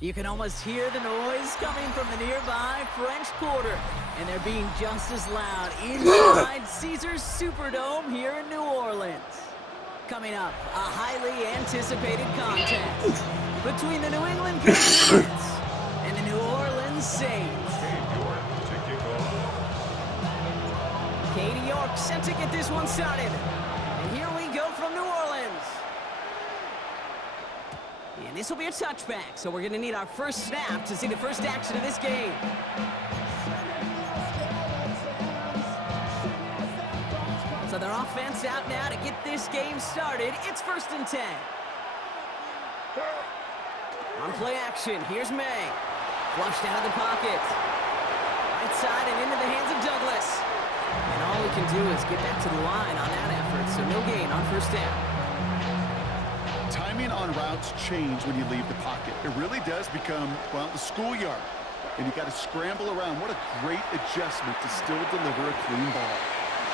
You can almost hear the noise coming from the nearby French Quarter, and they're being just as loud inside Caesars Superdome here in New Orleans. Coming up, a highly anticipated contest between the New England Patriots and the New Orleans Saints. Katie York sent to get this one started. And here we go from New Orleans. And this will be a touchback, so we're going to need our first snap to see the first action of this game. So their offense out now to get this game started. It's 1st and 10. On play action, here's May. Flushed out of the pocket. Right side and into the hands of Douglas. And all we can do is get back to the line on that effort, so no gain on 1st down. Timing on routes change when you leave the pocket. It really does become, well, the schoolyard. And you got to scramble around. What a great adjustment to still deliver a clean ball.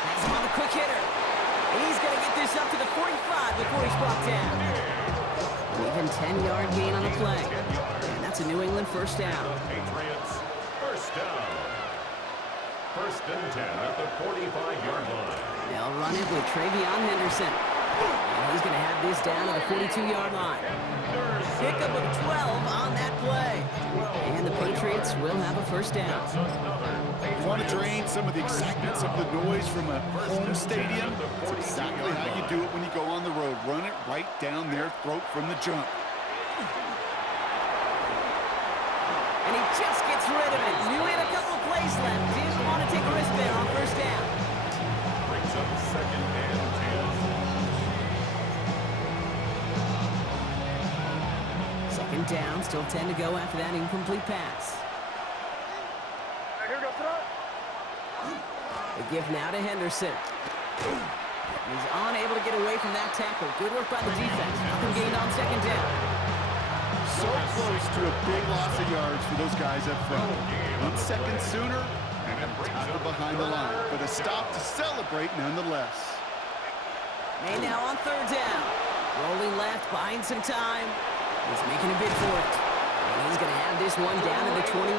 Has him on the quick hitter. And he's going to get this up to the 45 before he's brought down. An even 10-yard gain on the play. And that's a New England 1st down. Patriots, 1st down. 1st and 10 at the 45-yard line. They'll run it with Travion Henderson. And he's going to have this down to the 42-yard line. Pickup of 12 on that play. And the Patriots will have a 1st down. You want to drain some of the excitement, some of the noise from a home stadium? That's exactly how you do it when you go on the road. Run it right down their throat from the jump. And he just gets rid of it. Knew he had a couple of plays left. Didn't want to take a risk there on 1st down. Brings up 2nd and 10. 2nd down, still 10 to go after that incomplete pass. The give now to Henderson. He's unable to get away from that tackle. Good work by the defense. Nothing gained on 2nd down. So close to a big loss of yards for those guys up front. 1 second sooner, and a tackle behind the line. But a stop to celebrate nonetheless. May now on 3rd down. Rolling left, buying some time. He's making a bid for it. And he's going to have this one down to the 28.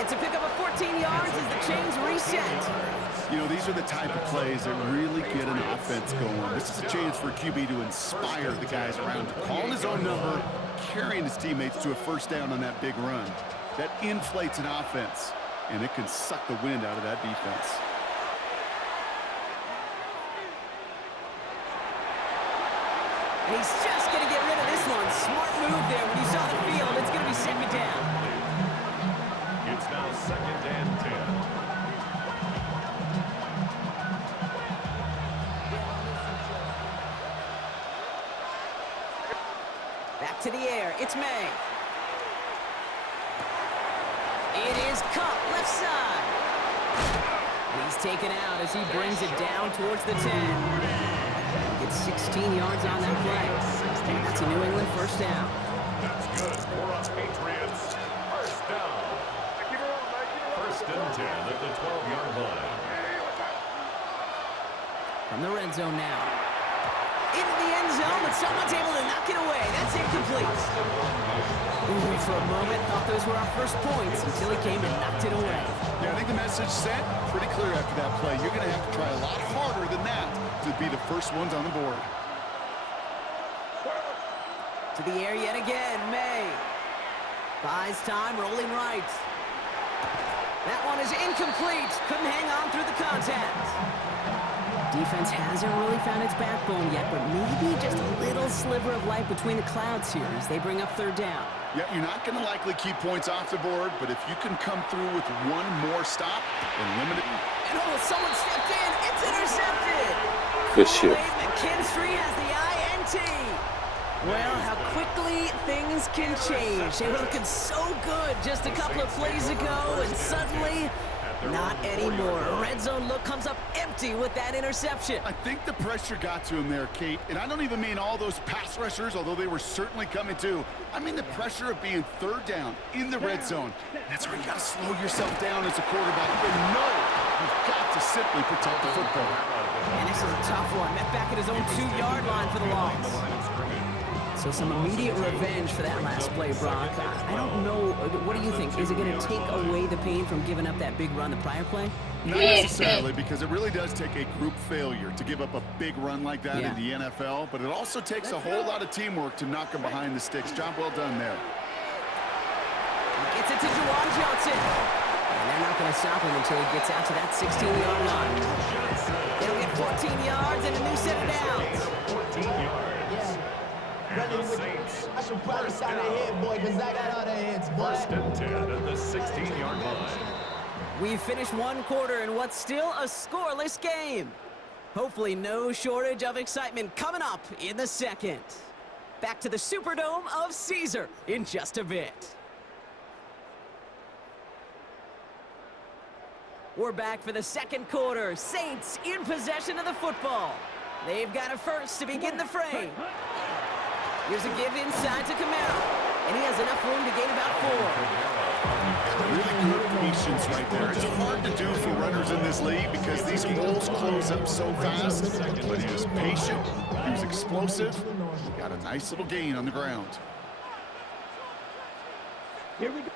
It's a pickup of 14 yards as the chains reset. You know, these are the type of plays that really get an offense going. This is a chance for a QB to inspire the guys around him. Calling his own number, carrying his teammates to a 1st down on that big run. That inflates an offense, and it can suck the wind out of that defense. And he's just going to get rid of this one. Smart move there when you saw the field. It's going to be 2nd down. It's now 2nd and 10. Back to the air. It's May. It is Cup, left side. And he's taken out as he brings it down towards the 10. Gets 16 yards on that play. And that's a New England 1st down. That's good for us Patriots. 1st down. 1st and 10 at the 12-yard line. From the red zone now. Into the end zone, but someone's able to knock it away. That's incomplete. Ooh, for a moment, thought those were our first points until he came and knocked it away. Yeah, I think the message sent pretty clear after that play. You're going to have to try a lot harder than that to be the first ones on the board. To the air yet again, May. Buys time, rolling right. That one is incomplete. Couldn't hang on through the contact. Defense hasn't really found its backbone yet, but maybe just a little sliver of light between the clouds here as they bring up 3rd down. Yeah, you're not going to likely keep points off the board, but if you can come through with one more stop and limit it. And oh, someone stepped in. It's intercepted. Good shit. McKinstry has the INT. Well, how quickly things can change. They were looking so good just a couple of plays ago, and suddenly, not anymore. A red zone look comes up empty with that interception. I think the pressure got to him there, Kate. And I don't even mean all those pass rushers, although they were certainly coming too. I mean the pressure of being 3rd down in the red zone. That's where you got to slow yourself down as a quarterback. And no, you've got to simply protect the football. And this is a tough one. Met back at his own 2-yard line for the loss. So some immediate revenge for that last play, Brock. I don't know. What do you think? Is it going to take away the pain from giving up that big run the prior play? Not necessarily, because it really does take a group failure to give up a big run like that in the NFL, but it also takes a whole lot of teamwork to knock him behind the sticks. Job well done there. Gets it to Juwan Johnson. And they're not going to stop him until he gets out to that 16-yard line. They'll get 14 yards and a new set of downs. 14 yards. I should probably start ahead, boy, because I got other hits, boy. First and 10 at the 16-yard line. We've finished one quarter in what's still a scoreless game. Hopefully no shortage of excitement coming up in the second. Back to the Superdome of Caesar in just a bit. We're back for the second quarter. Saints in possession of the football. They've got a first to begin the frame. Here's a give inside to Camaro. And he has enough room to gain about 4. Really good patience right there. It's hard to do for runners in this league because these holes close up so fast. But he was patient. He was explosive. He got a nice little gain on the ground. Here we go.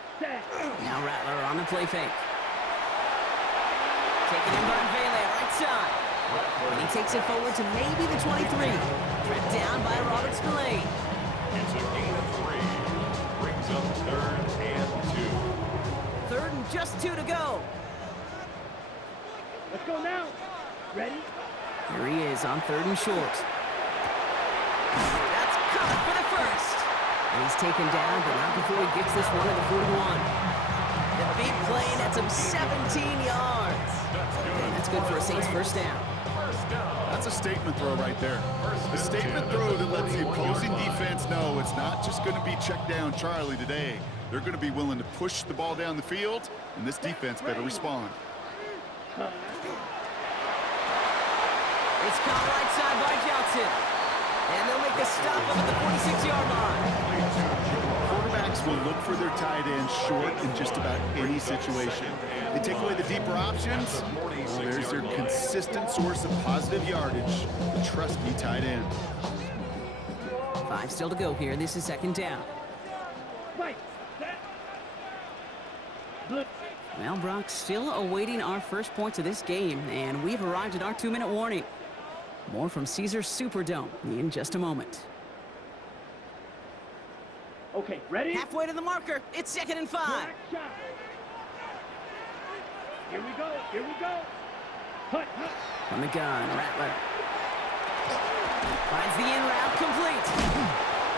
Now Rattler on the play fake. Taken in by Vele, right side. And he takes it forward to maybe the 23. Tracked down by Robert Spillane. It's a gain of 3. Brings up 3rd and 2. 3rd and just 2 to go. Let's go now. Ready? Here he is on 3rd and short. That's covered for the first. And he's taken down, but not before he gets this one at the 41. The big play nets him 17 yards. And that's good for a Saints first down. That's a statement throw right there. A statement throw that lets the opposing defense know it's not just going to be check down Charlie today. They're going to be willing to push the ball down the field, and this defense better respond. It's caught right side by Johnson. And they'll make the stop up at the 46-yard line. Quarterbacks will look for their tight end short in just about any situation. They take away the deeper options. Well, there's their consistent source of positive yardage, the trusty tight end. 5 still to go here. This is 2nd down. Right. Blitz. Well, Brock, still awaiting our first points of this game, and we've arrived at our 2-minute warning. More from Caesar's Superdome in just a moment. Okay, ready? Halfway to the marker. It's 2nd and 5. Black shot. Here we go. Here we go. Hut, hut. From the gun, Rattler. Finds the in route complete.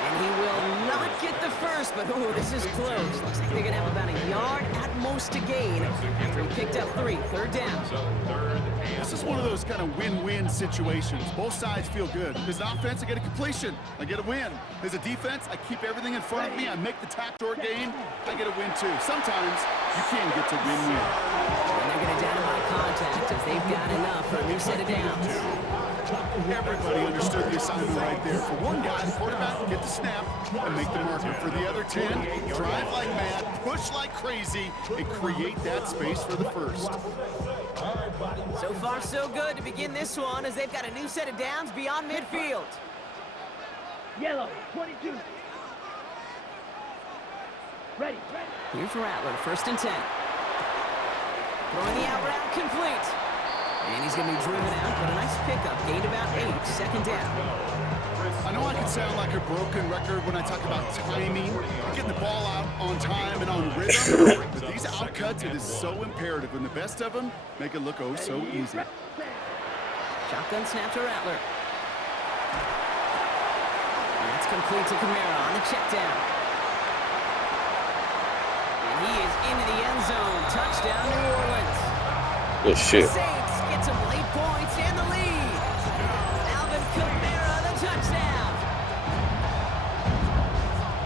And he will not get the first, but oh, this is close. Looks like they're going to have about a yard at most to gain after he picked up 3. 3rd down. This is one of those kind of win-win situations. Both sides feel good. As an offense, I get a completion. I get a win. As a defense, I keep everything in front of me. I make the tackle or gain. I get a win, too. Sometimes you can get to win-win. And they're going to down by contact as they've got enough for a new set of downs. Everybody understood the assignment right there. For one guy, the quarterback, get the snap and make the marker. For the other 10, drive like mad, push like crazy, and create that space for the first. So far, so good to begin this one as they've got a new set of downs beyond midfield. Yellow, 22. Ready, ready. Here's Rattler, 1st and 10. Throwing the out route complete. And he's going to be driven out, but a nice pickup. Gained about 8. 2nd down. I know I can sound like a broken record when I talk about timing, getting the ball out on time and on rhythm, but these outcuts, it is so imperative, and the best of them make it look oh so easy. Shotgun snap to Rattler. And that's complete to Camaro on the check down. And he is into the end zone. Touchdown, New Orleans. Good shit. Saints get some late points and the lead. Alvin Kamara, the touchdown.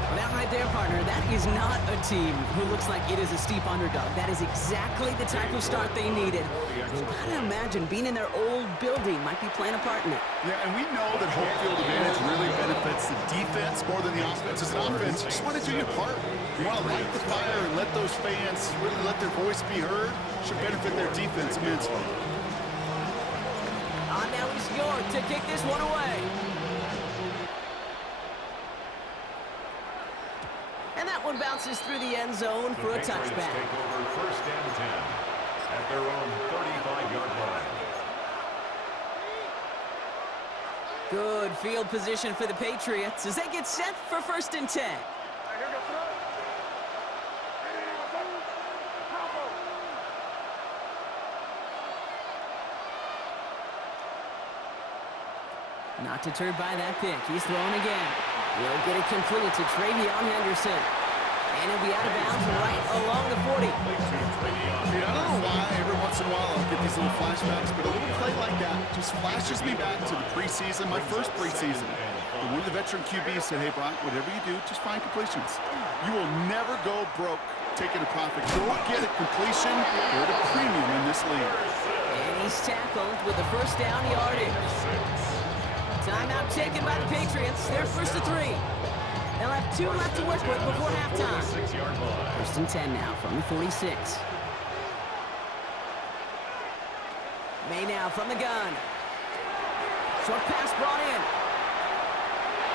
Well, that right there, partner, that is not a team who looks like it is a steep underdog. That is exactly the type of start they needed. You gotta imagine being in their old building might be playing a part in it. Yeah, and we know that home field advantage really benefits the defense more than the offense. As an offense, you just want to do your part. You want to light the fire and let those fans really let their voice be heard. Should benefit their defense immensely. Now he's York to kick this one away. And that one bounces through the end zone for a Patriots touchback. take over first and 10 at their own 35-yard line. Good field position for the Patriots as they get set for first and 10. Not deterred by that pick. He's throwing again. He'll get it complete to Travion Henderson. And he'll be out of bounds right along the 40. I don't know why every once in a while I'll get these little flashbacks, but a little play like that just flashes me back to the preseason, my first preseason. And one of the veteran QBs said, hey, Brock, whatever you do, just find completions. You will never go broke taking a profit. Go get a completion. You're at a premium in this league. And he's tackled with the first down yardage. Timeout taken by the Patriots. They're first to 3. They'll have 2 left to work with before halftime. First and 10 now from the 46. May now from the gun. Short pass brought in.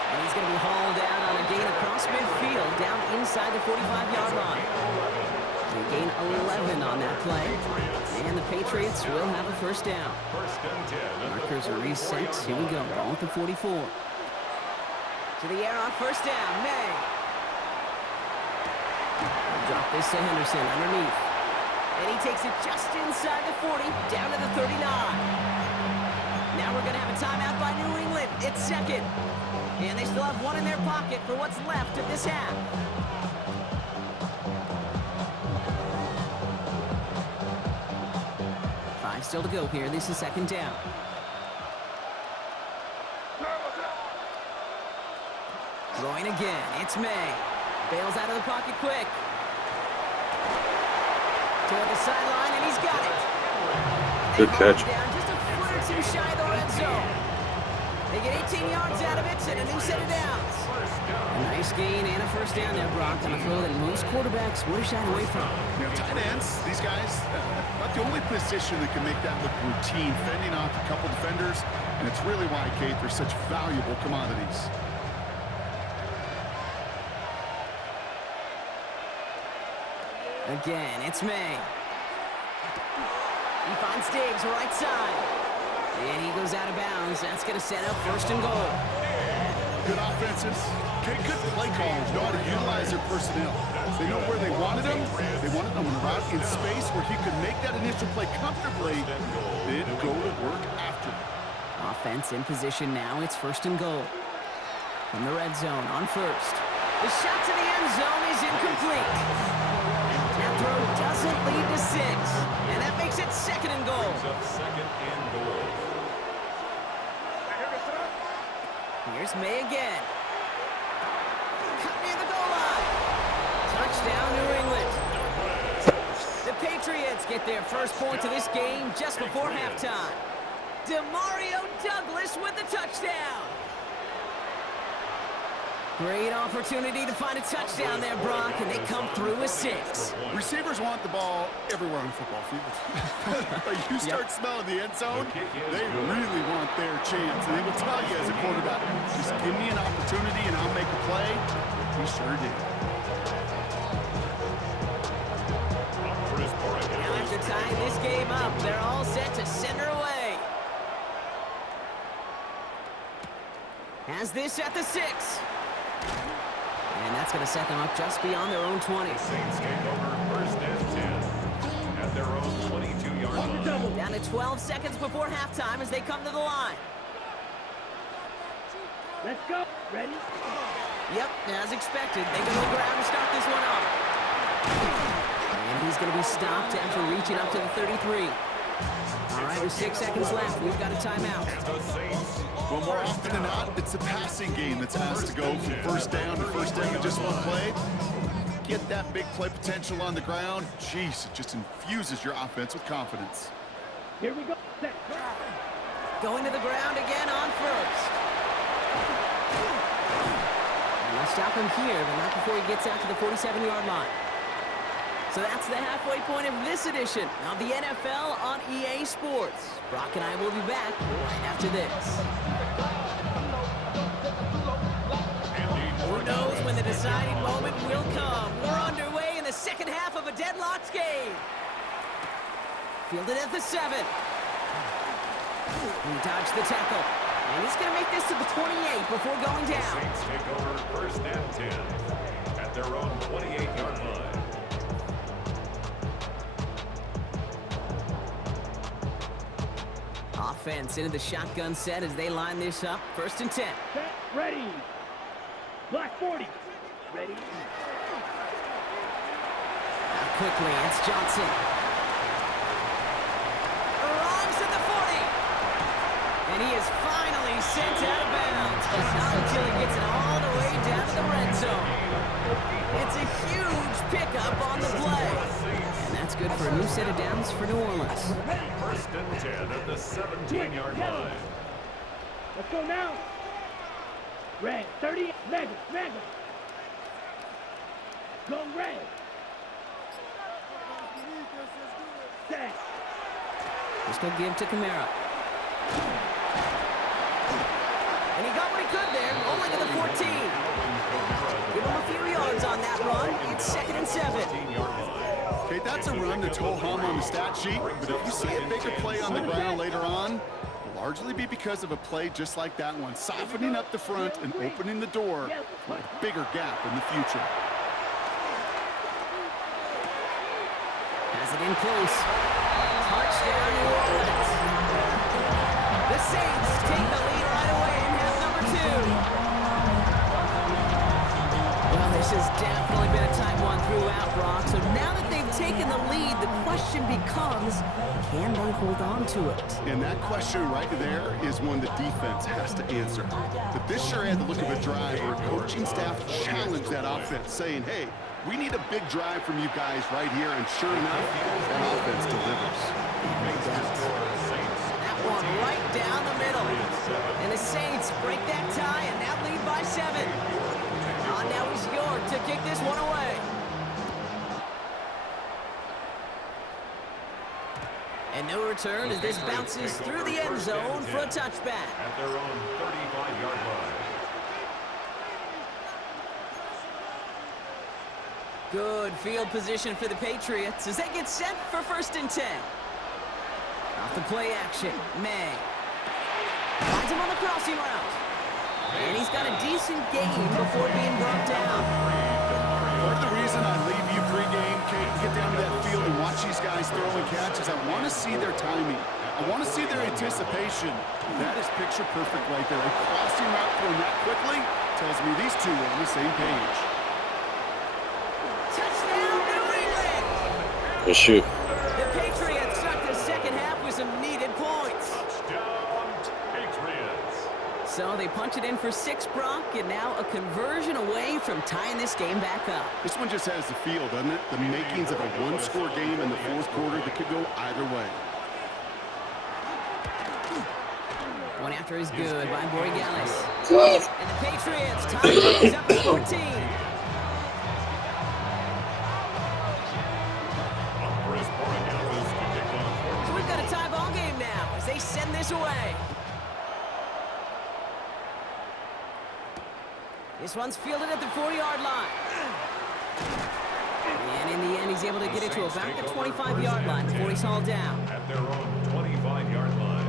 And he's going to be hauled down on a gain across midfield down inside the 45-yard line. They gain 11 on that play. And the Patriots will have a first down. Markers are reset. Here we go. Ball at the 44. To the air on first down. May. Drop this to Henderson underneath. And he takes it just inside the 40, down to the 39. Now we're going to have a timeout by New England. It's second. And they still have one in their pocket for what's left of this half. Still to go here. This is second down. Throwing again. It's May. Bails out of the pocket quick. Toward the sideline, and he's got it. Good catch. Down just a foot or two shy of the red zone. They get 18 yards out of it and a new set of downs. A nice gain and a first down there, Brock, on a throw that most quarterbacks would have shied away from. You know, tight ends, these guys, not the only position that can make that look routine, fending off a couple defenders, and it's really why, Kate, they're such valuable commodities. Again, it's May. He finds Diggs right side. And he goes out of bounds. That's going to set up first and goal. Good offenses. Okay, good play callers know how to utilize their personnel. They know where they wanted them. They wanted them right in space where he could make that initial play comfortably, then go to work after. Offense in position now. It's first and goal. From the red zone on first. The shot to the end zone is incomplete. That throw doesn't lead to 6. And that makes it second and goal. Second and goal. Here's May again. Cut near the goal line. Touchdown, New England. The Patriots get their first points of this game just before halftime. Demario Douglas with the touchdown. Great opportunity to find a touchdown there, Brock, and they come through with 6. Receivers want the ball everywhere on the football field. But you start smelling the end zone, they really want their chance. And they will tell you as a quarterback, just give me an opportunity and I'll make a play. He sure did. Now after tying this game up, they're all set to send her away. Has this at the 6. And that's going to set them up just beyond their own 20. Saints take over first and 10 at their own 22-yard line. Down to 12 seconds before halftime as they come to the line. Let's go. Ready? Yep, as expected, they go to the ground to start this one off. And he's going to be stopped after reaching up to the 33. All right, with 6 seconds left, we've got a timeout. Well, more often than not, it's the passing game that's asked to go from first down with just one play. Get that big play potential on the ground. Jeez, it just infuses your offense with confidence. Here we go. Set. Going to the ground again on first. And they'll stop him here, but not before he gets out to the 47-yard line. So that's the halfway point of this edition of the NFL on EA Sports. Brock and I will be back right after this. Who knows when the deciding moment will come. We're underway in the second half of a deadlocked game. Fielded at the 7. He dodged the tackle. And he's going to make this to the 28 before going down. Saints take over first and 10 at their own 28-yard line. Offense into the shotgun set as they line this up. First and 10. Set, ready. Black 40. Ready. Out quickly, it's Johnson. Arrives at the 40. And he is finally sent out of bounds. But not until he gets it all the way down to the red zone. It's a huge pickup on the play. And that's good for a new set of downs for New Orleans. First and 10 at the 17-yard line. Let's go now. Red, 30. Mega. Go red. Set. Just go give to Kamara. And he got what he could there, only to the 14. Give him a few yards on that run. It's second and 7. Okay, that's a run that's ho-hum on the stat sheet, but if you see a bigger play on the ground later on, it'll largely be because of a play just like that one, softening up the front and opening the door for a bigger gap in the future. Has it in close. Touchdown, New Orleans. The Saints take the lead right away in half number 2. Well, this has definitely been a tight one throughout, Brock. So now that they've taken the lead, the question becomes, can they hold on to it? And that question right there is one the defense has to answer. But this sure had the look of a drive where coaching staff challenged that offense, saying, hey, we need a big drive from you guys right here, and sure enough, that offense delivers. That one right down the middle. And the Saints break that tie and now lead by 7. Now is York to kick this one away. And no return as this bounces through the end zone for a touchback. At their own 35-yard line. Good field position for the Patriots as they get set for first and 10. Off the play action, May. Finds him on the crossing route. And he's got a decent game before being brought down. Part of the reason I leave you pregame, Kate, get down to that field and watch these guys throw and catch is I want to see their timing. I want to see their anticipation. That is picture perfect right there. A crossing route going that quickly tells me these two are on the same page. Touchdown, New England! Good shoot. The Patriots start the second half with some needed points. Touchdown, Patriots. So they punch it in for 6, Brock, and now a conversion away from tying this game back up. This one just has the feel, doesn't it? The makings of a one-score game in the fourth quarter that could go either way. One after is good by Borregales. And the Patriots tie things up at 14. So we've got a tie ball game now as they send this away. This one's fielded at the 40-yard line. And in the end, he's able to get it to about the 25-yard line before he's hauled down. At their own 25-yard line.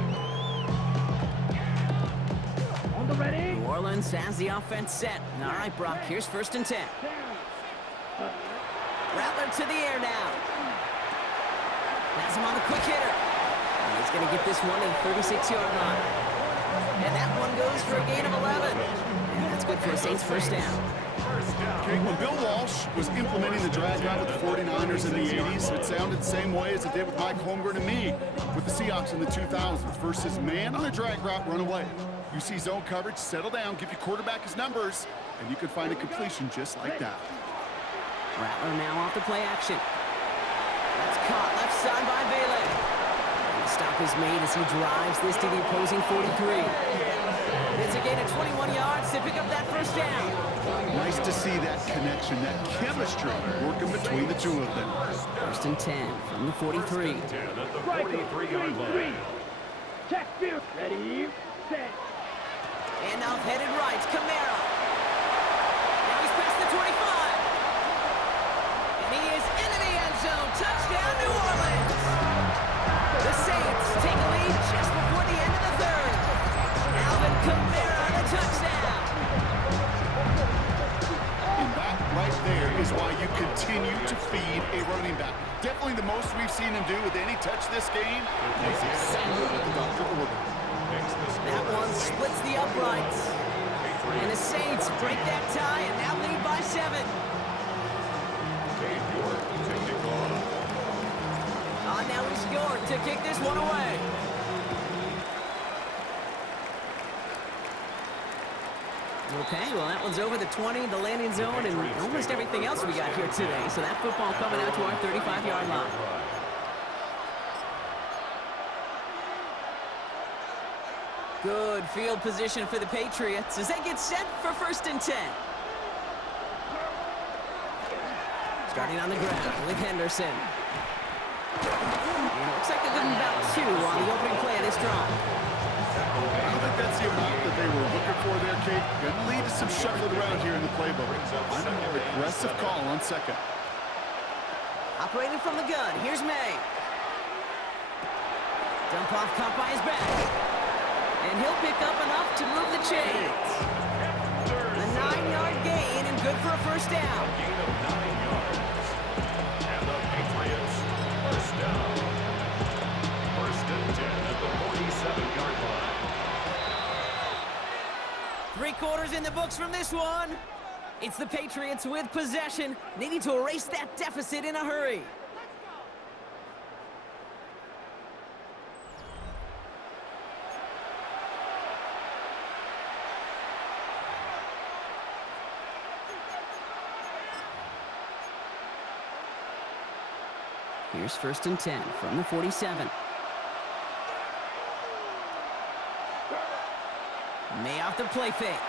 On the ready. New Orleans has the offense set. All right, Brock, here's first and 10. Rattler to the air now. Has him on the quick hitter. And he's going to get this one to the 36-yard line. And that one goes for a gain of 11. And that's good for the Saints' first down. Okay, when Bill Walsh was implementing the drag route with the 49ers in the 80s, it sounded the same way as it did with Mike Holmgren and me with the Seahawks in the 2000s. Versus man on a drag route, run away. You see zone coverage, settle down, give your quarterback his numbers, and you can find a completion just like that. Rattler now off the play action. That's caught left side by Vele. And the stop is made as he drives this to the opposing 43. It's a gain of 21 yards to pick up that first down. Nice to see that connection, that chemistry working between the two of them. First and 10 from the 43. 10 at the 43-yard line. Check field. Ready, set. And off headed right, Kamara. Now he's past the is why you continue to feed a running back. Definitely the most we've seen him do with any touch this game. That's exactly what the doctor ordered. That one splits the uprights. And the Saints break that tie and now lead by 7. Now it's York to kick this one away. Okay, well, that one's over the 20, the landing zone, and almost everything else we got here today. So that football coming out to our 35-yard line. Good field position for the Patriots as they get set for 1st and 10. Starting on the ground with Henderson. And it looks like they're getting about 2 on the opening play of this drive. I don't think that's the amount that they were looking for there, Kate. Could lead to some shuffling around here in the playbook. Find a more aggressive call on 2nd. Operating from the gun, here's May. Dump off caught by his back. And he'll pick up enough to move the chains. A 9-yard gain and good for a 1st down. Gain of 9 yards. And the Patriots, 1st down. 1st and 10 at the 47-yard line. 3 quarters in the books from this one. It's the Patriots with possession, needing to erase that deficit in a hurry. Here's 1st and 10 from the 47. May off the play fake.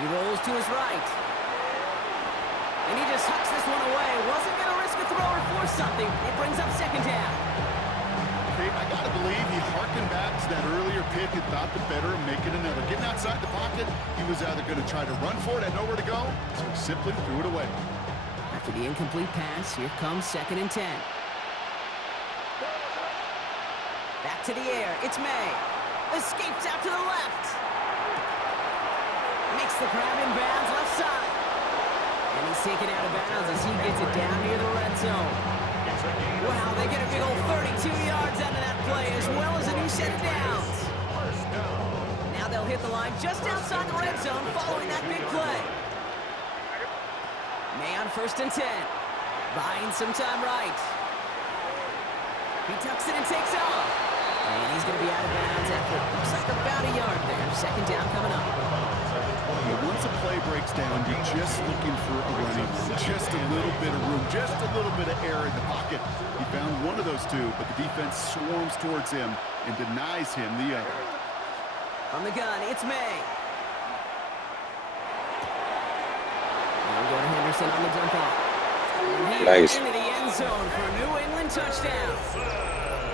He rolls to his right. And he just hucks this one away. Wasn't going to risk a throw or force something. It brings up 2nd down. Kate, I got to believe he harkened back to that earlier pick and thought the better of making another. Getting outside the pocket, he was either going to try to run for it, had nowhere to go, so he simply threw it away. After the incomplete pass, here comes 2nd and 10. Back to the air. It's May. Escapes out to the left. Makes the grab in bounds left side. And he's taken out of bounds as he gets it down near the red zone. Wow, they get a big old 32 yards out of that play as well as a new set of downs. Now they'll hit the line just outside the red zone following that big play. May on 1st and 10. Buying some time right. He tucks it and takes off. And he's going to be out of bounds after it looks like about a yard there. 2nd down coming up. Once a play breaks down, you're just looking for a running room. Just a little bit of room, just a little bit of air in the pocket. He found one of those 2, but the defense swarms towards him and denies him the other. On the gun, it's May. We'll go to Henderson on the dump off. Nice. Into the end zone for a New England touchdown.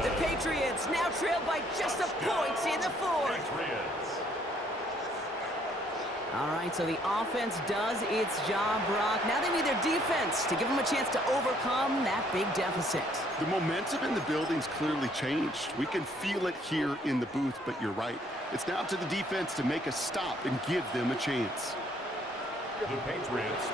The Patriots now trail by just a point in the 4th. All right, so the offense does its job, Brock. Now they need their defense to give them a chance to overcome that big deficit. The momentum in the building's clearly changed. We can feel it here in the booth, but you're right. It's down to the defense to make a stop and give them a chance. The Patriots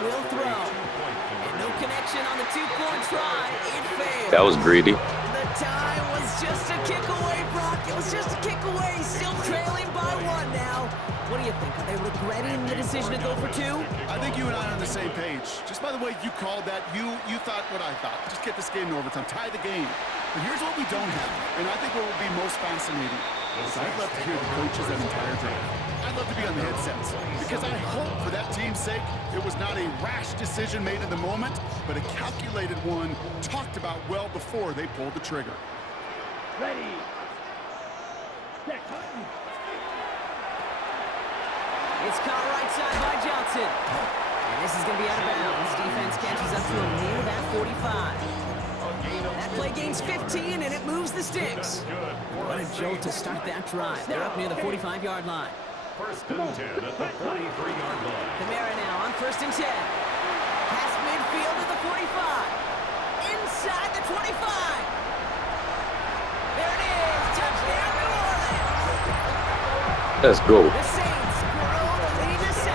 will throw. And no connection on the 2-point try. It failed. That was greedy. The tie was just a kick away, Brock. It was just a kick away. Still trailing by 1 now. What do you think? Are they regretting the decision to go for 2? I think you and I are on the same page. Just by the way you called that, you thought what I thought. Just get this game to overtime. Tie the game. But here's what we don't have, and I think what will be most fascinating is I'd love to hear the coaches that entire drive. I'd love to be on the headsets because I hope for that team's sake it was not a rash decision made in the moment, but a calculated one talked about well before they pulled the trigger. Ready. Set. It's caught right side by Johnson. And this is going to be out of bounds. Defense catches up to him near that 45. That play gains 15, and it moves the sticks. What a jolt to start that drive. They're up near the 45-yard line. 1st and 10 at the 43-yard line. Kamara now on 1st and 10. Past midfield at the 45. Inside the 25. There it is. Touchdown, New Orleans. Let's go. The Saints grow the lead to 7.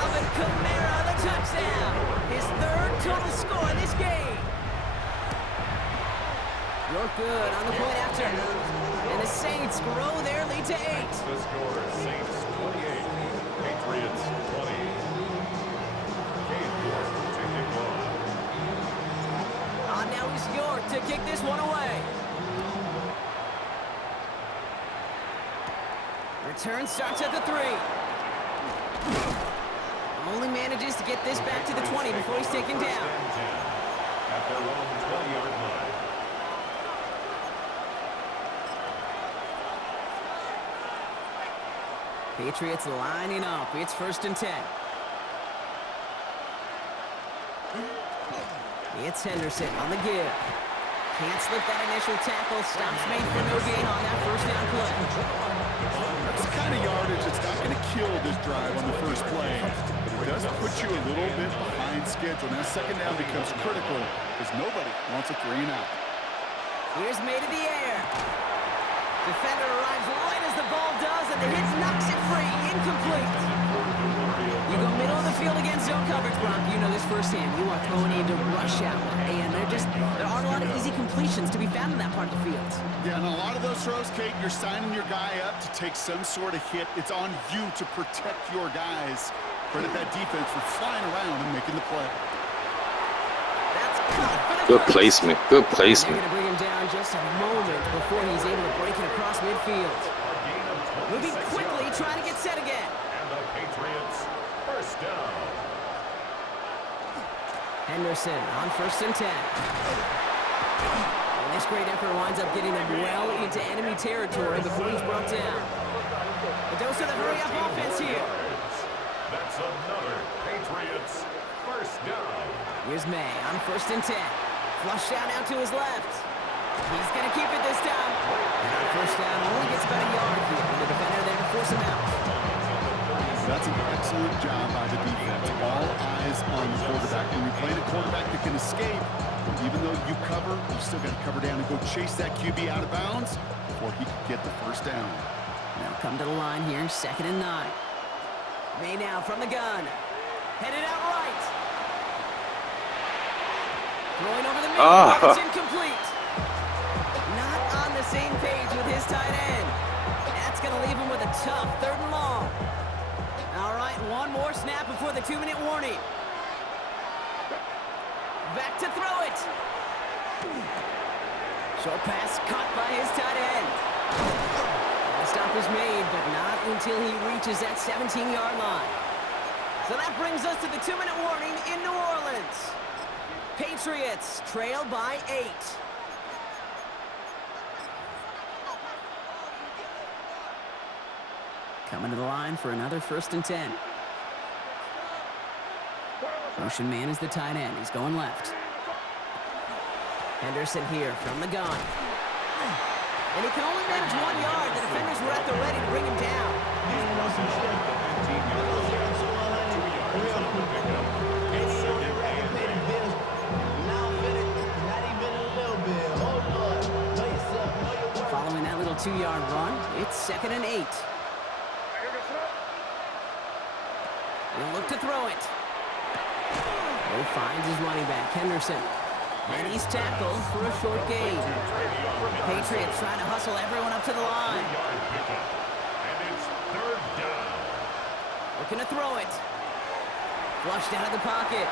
Alvin Kamara, the touchdown. good on the point after. And the Saints grow their lead to 8. The score, Saints 28, Patriots 20. Cade York to kick off. Now is York to kick this one away. Return starts at the 3. Only manages to get this back to the 20 before he's taken down. At their own 20-yard line. Patriots lining up. It's 1st and 10. It's Henderson on the give. Can't slip that initial tackle. Stops made for no gain on that 1st down play. That's the kind of yardage that's not going to kill this drive on the first play. But it does put you a little bit behind schedule. Now 2nd down becomes critical because nobody wants a 3 and out. Here's made in the air. Defender arrives right as the ball does, and the hit knocks it free. Incomplete. You go middle of the field against zone coverage, Brock. You know this firsthand. You are throwing into rush hour, and there aren't a lot of easy completions to be found in that part of the field. Yeah, and a lot of those throws, Kate, you're signing your guy up to take some sort of hit. It's on you to protect your guys. Credit that defense for flying around and making the play. Good placement. Good They're placement. going to bring him down just a moment before he's able to break it across midfield. Moving quickly, trying to get set again. And the Patriots, 1st down. Henderson on 1st and 10. And this great effort winds up getting them well into enemy territory before he's brought down. A dose of the hurry-up offense here. That's another Patriots 1st down. Here's May on 1st and 10. Flush down out to his left. He's going to keep it this time. And on 1st down, only gets about a yard here. And the defender there to force him out. That's an excellent job by the defense. All eyes on the quarterback. When you're playing a quarterback that can escape, even though you cover, you still got to cover down and go chase that QB out of bounds before he can get the 1st down. Now come to the line here, 2nd and 9. May now from the gun. Headed out right. Throwing over the middle, it's incomplete. Not on the same page with his tight end. That's going to leave him with a tough 3rd and long. All right, one more snap before the 2-minute warning. Back to throw it. Short pass caught by his tight end. The stop is made, but not until he reaches that 17-yard line. So that brings us to the 2-minute warning in New Orleans. Patriots trail by 8. Coming to the line for another 1st and 10. Motion man is the tight end. He's going left. Henderson here from the gun. And he can only manage 1 yard. The defenders were at the ready to bring him down. Following that little 2-yard run, it's 2nd and 8. He'll look to throw it. Oh, finds his running back, Henderson. And he's tackled for a short gain. Patriots trying to hustle everyone up to the line. And it's 3rd down. Looking to throw it. Flushed out of the pocket.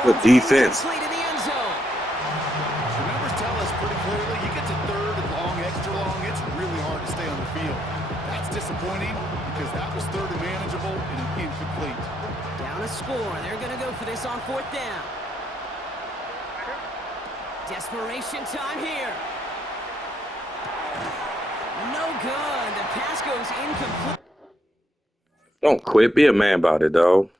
Good defense. Complete in the end zone. The numbers tell us pretty clearly, you get to 3rd and long, extra long, it's really hard to stay on the field. That's disappointing because that was 3rd and manageable and an incomplete. Down a score. They're going to go for this on 4th down. Desperation time here. No good. The pass goes incomplete. Don't quit. Be a man about it, though.